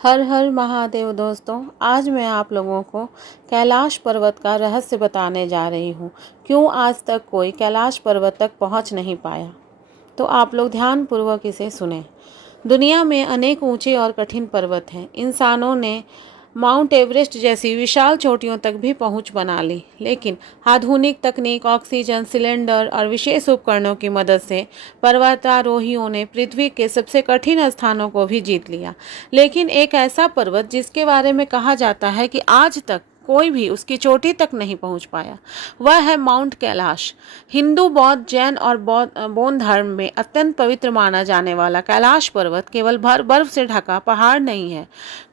हर हर महादेव दोस्तों, आज मैं आप लोगों को कैलाश पर्वत का रहस्य बताने जा रही हूँ। क्यों आज तक कोई कैलाश पर्वत तक पहुँच नहीं पाया, तो आप लोग ध्यानपूर्वक इसे सुने। दुनिया में अनेक ऊंचे और कठिन पर्वत हैं। इंसानों ने माउंट एवरेस्ट जैसी विशाल चोटियों तक भी पहुंच बना ली, लेकिन आधुनिक तकनीक, ऑक्सीजन सिलेंडर और विशेष उपकरणों की मदद से पर्वतारोहियों ने पृथ्वी के सबसे कठिन स्थानों को भी जीत लिया। लेकिन एक ऐसा पर्वत जिसके बारे में कहा जाता है कि आज तक कोई भी उसकी चोटी तक नहीं पहुंच पाया, वह है माउंट कैलाश। हिंदू, बौद्ध, जैन और बौद्ध धर्म में अत्यंत पवित्र माना जाने वाला कैलाश पर्वत केवल बर्फ से ढका पहाड़ नहीं है,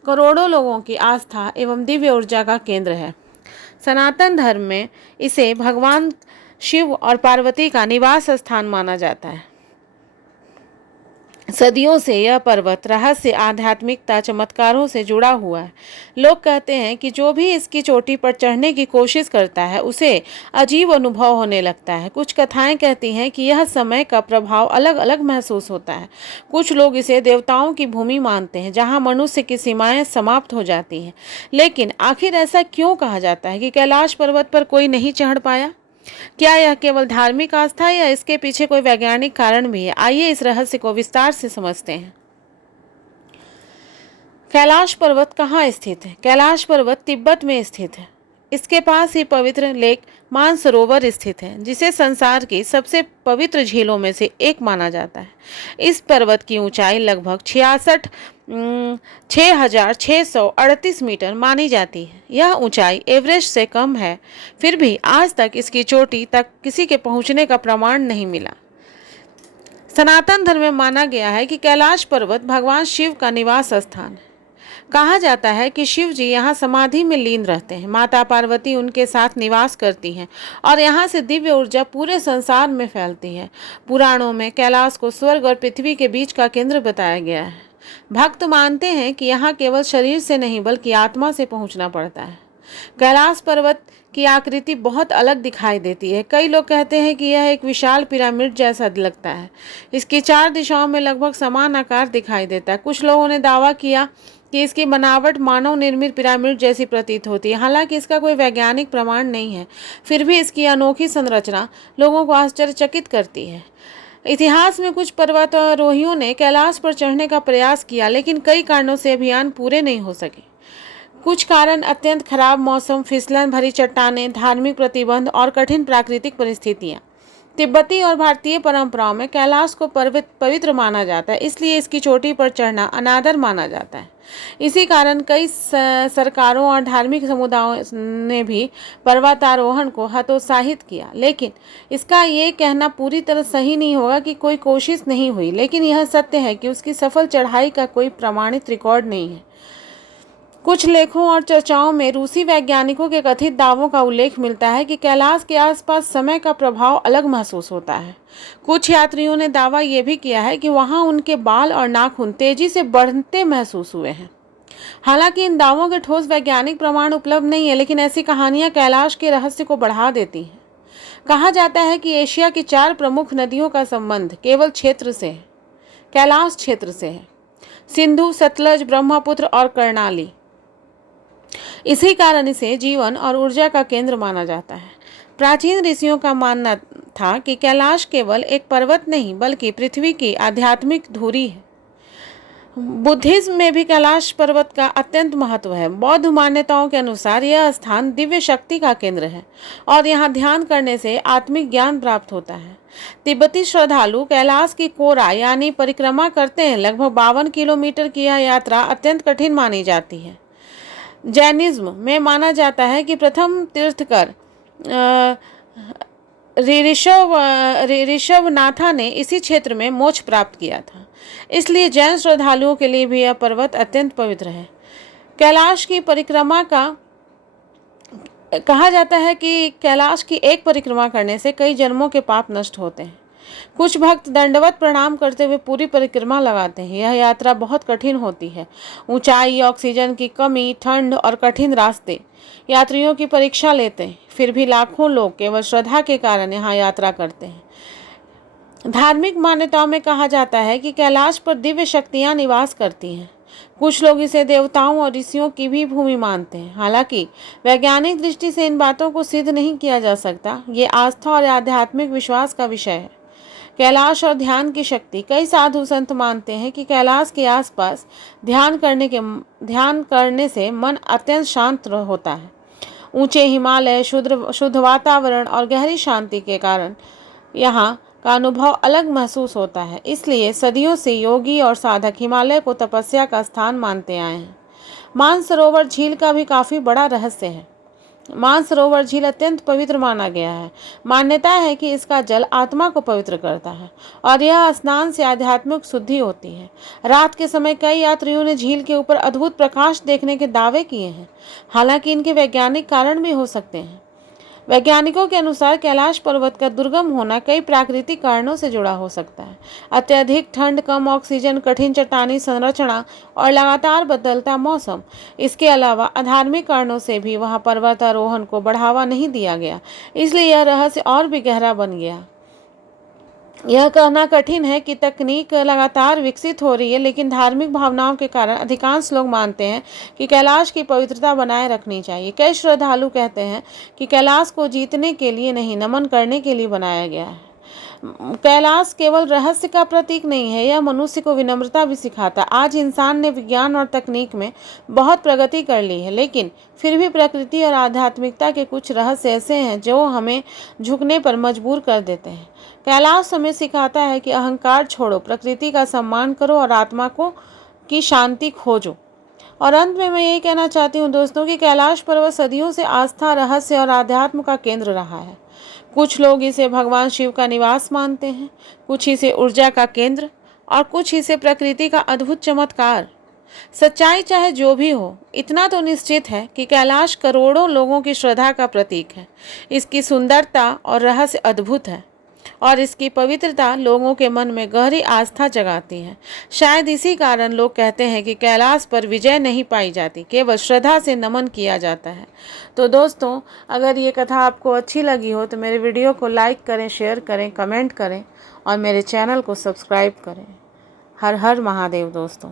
करोड़ों लोगों की आस्था एवं दिव्य ऊर्जा का केंद्र है। सनातन धर्म में इसे भगवान शिव और पार्वती का निवास स्थान माना जाता है। सदियों से यह पर्वत रहस्य, आध्यात्मिकता, चमत्कारों से जुड़ा हुआ है। लोग कहते हैं कि जो भी इसकी चोटी पर चढ़ने की कोशिश करता है उसे अजीब अनुभव होने लगता है। कुछ कथाएं कहती हैं कि यह समय का प्रभाव अलग अलग महसूस होता है। कुछ लोग इसे देवताओं की भूमि मानते हैं, जहां मनुष्य की सीमाएं समाप्त हो जाती हैं। लेकिन आखिर ऐसा क्यों कहा जाता है कि कैलाश पर्वत पर कोई नहीं चढ़ पाया? क्या यह केवल धार्मिक आस्था है या इसके पीछे कोई वैज्ञानिक कारण भी है? आइए इस रहस्य को विस्तार से समझते हैं। कैलाश पर्वत कहाँ स्थित है? कैलाश पर्वत तिब्बत में स्थित है। इसके पास ही पवित्र लेक मानसरोवर स्थित है, जिसे संसार की सबसे पवित्र झीलों में से एक माना जाता है। इस पर्वत की ऊंचाई लगभग 6,638 मीटर मानी जाती है। यह ऊंचाई एवरेस्ट से कम है, फिर भी आज तक इसकी चोटी तक किसी के पहुंचने का प्रमाण नहीं मिला। सनातन धर्म में माना गया है कि कैलाश पर्वत भगवान शिव का निवास स्थान है। कहा जाता है कि शिव जी यहाँ समाधि में लीन रहते हैं। माता पार्वती उनके साथ निवास करती हैं और यहाँ से दिव्य ऊर्जा पूरे संसार में फैलती है। पुराणों में कैलाश को स्वर्ग और पृथ्वी के बीच का केंद्र बताया गया है। भक्त मानते हैं कि यहाँ केवल शरीर से नहीं बल्कि आत्मा से पहुँचना पड़ता है। कैलाश पर्वत की आकृति बहुत अलग दिखाई देती है। कई लोग कहते हैं कि यह एक विशाल पिरामिड जैसा लगता है। इसकी 4 दिशाओं में लगभग समान आकार दिखाई देता है। कुछ लोगों ने दावा किया कि इसकी बनावट मानव निर्मित पिरामिड जैसी प्रतीत होती है। हालांकि इसका कोई वैज्ञानिक प्रमाण नहीं है, फिर भी इसकी अनोखी संरचना लोगों को आश्चर्यचकित करती है। इतिहास में कुछ पर्वतारोहियों ने कैलाश पर चढ़ने का प्रयास किया, लेकिन कई कारणों से अभियान पूरे नहीं हो सके। कुछ कारण अत्यंत खराब मौसम, फिसलन भरी चट्टानें, धार्मिक प्रतिबंध और कठिन प्राकृतिक परिस्थितियां। तिब्बती और भारतीय परंपराओं में कैलाश को पवित्र माना जाता है, इसलिए इसकी चोटी पर चढ़ना अनादर माना जाता है। इसी कारण कई सरकारों और धार्मिक समुदायों ने भी पर्वतारोहण को हतोत्साहित किया। लेकिन इसका ये कहना पूरी तरह सही नहीं होगा कि कोई कोशिश नहीं हुई, लेकिन यह सत्य है कि उसकी सफल चढ़ाई का कोई प्रमाणित रिकॉर्ड नहीं है। कुछ लेखों और चर्चाओं में रूसी वैज्ञानिकों के कथित दावों का उल्लेख मिलता है कि कैलाश के आसपास समय का प्रभाव अलग महसूस होता है। कुछ यात्रियों ने दावा यह भी किया है कि वहां उनके बाल और नाखून तेजी से बढ़ते महसूस हुए हैं। हालांकि इन दावों के ठोस वैज्ञानिक प्रमाण उपलब्ध नहीं है, लेकिन ऐसी कहानियां कैलाश के रहस्य को बढ़ा देती हैं। कहा जाता है कि एशिया की 4 प्रमुख नदियों का संबंध केवल क्षेत्र से है, कैलाश क्षेत्र से है। सिंधु, सतलज, ब्रह्मपुत्र और कर्णाली। इसी कारण इसे जीवन और ऊर्जा का केंद्र माना जाता है। प्राचीन ऋषियों का मानना था कि कैलाश केवल एक पर्वत नहीं बल्कि पृथ्वी की आध्यात्मिक धुरी है। बुद्धिज्म में भी कैलाश पर्वत का अत्यंत महत्व है। बौद्ध मान्यताओं के अनुसार यह स्थान दिव्य शक्ति का केंद्र है और यहाँ ध्यान करने से आत्मिक ज्ञान प्राप्त होता है। तिब्बती श्रद्धालु कैलाश की कोरा यानी परिक्रमा करते हैं। लगभग 52 किलोमीटर की यह यात्रा अत्यंत कठिन मानी जाती है। जैनिज्म में माना जाता है कि प्रथम तीर्थकर ऋषभनाथा ने इसी क्षेत्र में मोक्ष प्राप्त किया था, इसलिए जैन श्रद्धालुओं के लिए भी यह पर्वत अत्यंत पवित्र है। कैलाश की परिक्रमा का कहा जाता है कि कैलाश की एक परिक्रमा करने से कई जन्मों के पाप नष्ट होते हैं। कुछ भक्त दंडवत प्रणाम करते हुए पूरी परिक्रमा लगाते हैं। यह यात्रा बहुत कठिन होती है। ऊंचाई, ऑक्सीजन की कमी, ठंड और कठिन रास्ते यात्रियों की परीक्षा लेते हैं। फिर भी लाखों लोग केवल श्रद्धा के कारण यहाँ यात्रा करते हैं। धार्मिक मान्यताओं में कहा जाता है कि कैलाश पर दिव्य शक्तियाँ निवास करती हैं। कुछ लोग इसे देवताओं और ऋषियों की भी भूमि मानते हैं। हालांकि वैज्ञानिक दृष्टि से इन बातों को सिद्ध नहीं किया जा सकता। ये आस्था और आध्यात्मिक विश्वास का विषय है। कैलाश और ध्यान की शक्ति। कई साधु संत मानते हैं कि कैलाश के आसपास ध्यान करने से मन अत्यंत शांत होता है। ऊंचे हिमालय, शुद्ध वातावरण और गहरी शांति के कारण यहाँ का अनुभव अलग महसूस होता है। इसलिए सदियों से योगी और साधक हिमालय को तपस्या का स्थान मानते आए हैं। मानसरोवर झील का भी काफ़ी बड़ा रहस्य है। मानसरोवर झील अत्यंत पवित्र माना गया है। मान्यता है कि इसका जल आत्मा को पवित्र करता है और यह स्नान से आध्यात्मिक शुद्धि होती है। रात के समय कई यात्रियों ने झील के ऊपर अद्भुत प्रकाश देखने के दावे किए हैं। हालांकि इनके वैज्ञानिक कारण भी हो सकते हैं। वैज्ञानिकों के अनुसार कैलाश पर्वत का दुर्गम होना कई प्राकृतिक कारणों से जुड़ा हो सकता है। अत्यधिक ठंड, कम ऑक्सीजन, कठिन चट्टानी संरचना और लगातार बदलता मौसम। इसके अलावा धार्मिक कारणों से भी वहां पर्वतारोहण को बढ़ावा नहीं दिया गया, इसलिए यह रहस्य और भी गहरा बन गया। यह कहना कठिन है कि तकनीक लगातार विकसित हो रही है, लेकिन धार्मिक भावनाओं के कारण अधिकांश लोग मानते हैं कि कैलाश की पवित्रता बनाए रखनी चाहिए। कई श्रद्धालु कहते हैं कि कैलाश को जीतने के लिए नहीं, नमन करने के लिए बनाया गया है। कैलाश केवल रहस्य का प्रतीक नहीं है, यह मनुष्य को विनम्रता भी सिखाता है। आज इंसान ने विज्ञान और तकनीक में बहुत प्रगति कर ली है, लेकिन फिर भी प्रकृति और आध्यात्मिकता के कुछ रहस्य ऐसे हैं जो हमें झुकने पर मजबूर कर देते हैं। कैलाश हमें सिखाता है कि अहंकार छोड़ो, प्रकृति का सम्मान करो और आत्मा की शांति खोजो। और अंत में मैं यही कहना चाहती हूँ दोस्तों कि कैलाश पर्वत सदियों से आस्था, रहस्य और आध्यात्म का केंद्र रहा है। कुछ लोग इसे भगवान शिव का निवास मानते हैं, कुछ इसे ऊर्जा का केंद्र और कुछ इसे प्रकृति का अद्भुत चमत्कार। सच्चाई चाहे जो भी हो, इतना तो निश्चित है कि कैलाश करोड़ों लोगों की श्रद्धा का प्रतीक है। इसकी सुंदरता और रहस्य अद्भुत है और इसकी पवित्रता लोगों के मन में गहरी आस्था जगाती है। शायद इसी कारण लोग कहते हैं कि कैलाश पर विजय नहीं पाई जाती, केवल श्रद्धा से नमन किया जाता है। तो दोस्तों, अगर ये कथा आपको अच्छी लगी हो तो मेरे वीडियो को लाइक करें, शेयर करें, कमेंट करें और मेरे चैनल को सब्सक्राइब करें। हर हर महादेव दोस्तों।